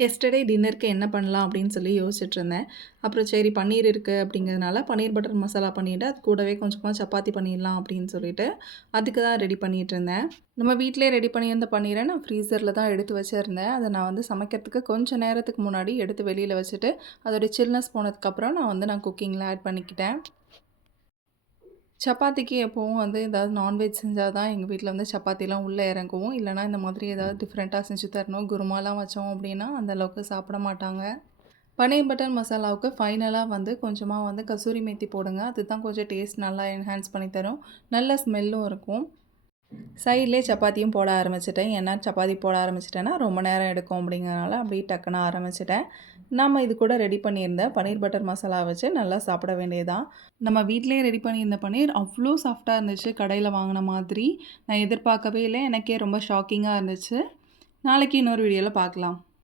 Yesterday டின்னருக்கு என்ன பண்ணலாம் அப்படின்னு சொல்லி யோசிச்சுட்ருந்தேன். அப்புறம் சரி பன்னீர் இருக்கு அப்படிங்கிறதுனால பன்னீர் பட்டர் மசாலா பண்ணிட்டு, அது கூடவே கொஞ்சமா சப்பாத்தி பண்ணிடலாம் அப்படின்னு சொல்லிட்டு, அதுக்கு தான் ரெடி பண்ணிட்டுருந்தேன். நம்ம வீட்டிலேயே ரெடி பண்ணியிருந்த பன்னீர நான் ஃப்ரீசரில தான் எடுத்து வச்சிருந்தேன். அத நான் வந்து சமைக்கிறதுக்கு கொஞ்சம் நேரத்துக்கு முன்னாடி எடுத்து வெளியில வச்சுட்டு, அதோட சில்னஸ் போனதுக்கப்புறம் நான் குக்கிங்கில ஆட் பண்ணிக்கிட்டேன். சப்பாத்திக்கு எப்பவும் வந்து ஏதாவது நான்வெஜ் செஞ்சா தான் எங்க வீட்ல வந்து சப்பாத்திலாம் உள்ள இறங்கும். இல்லன்னா இந்த மாதிரி ஏதாவது டிஃப்ரெண்ட்டா செஞ்சு தரணும். குருமாலாம் வச்சோம் அப்படின்னா, அந்த அளவுக்கு சாப்பிட மாட்டாங்க. பன்னீர் பட்டர் மசாலாவுக்கு ஃபைனலா வந்து கொஞ்சமா வந்து கசூரி மேத்தி போடுங்க. அதுதான் கொஞ்சம் டேஸ்ட் நல்லா என்ஹான்ஸ் பண்ணி தரும். நல்ல ஸ்மெல்லும் இருக்கும். சைட்லயே சப்பாத்தியும் போட ஆரம்பிச்சுட்டேன். ஏன்னா சப்பாத்தி போட ஆரம்பிச்சுட்டேன்னா, ரொம்ப நேரம் எடுக்கும் அப்படிங்கிறனால அப்படியே டக்குன்னு ஆரம்பிச்சுட்டேன். நம்ம இது கூட ரெடி பண்ணியிருந்த பன்னீர் பட்டர் மசாலா வச்சு நல்லா சாப்பிட வேண்டியதுதான். நம்ம வீட்லயே ரெடி பண்ணியிருந்த பன்னீர் அவ்ளோ சாஃப்ட்டா இருந்துச்சு. கடையில வாங்குன மாதிரி. நான் எதிர்பார்க்கவே இல்ல. எனக்கே ரொம்ப ஷாக்கிங்கா இருந்துச்சு. நாளைக்கு இன்னொரு வீடியோல பார்க்கலாம்.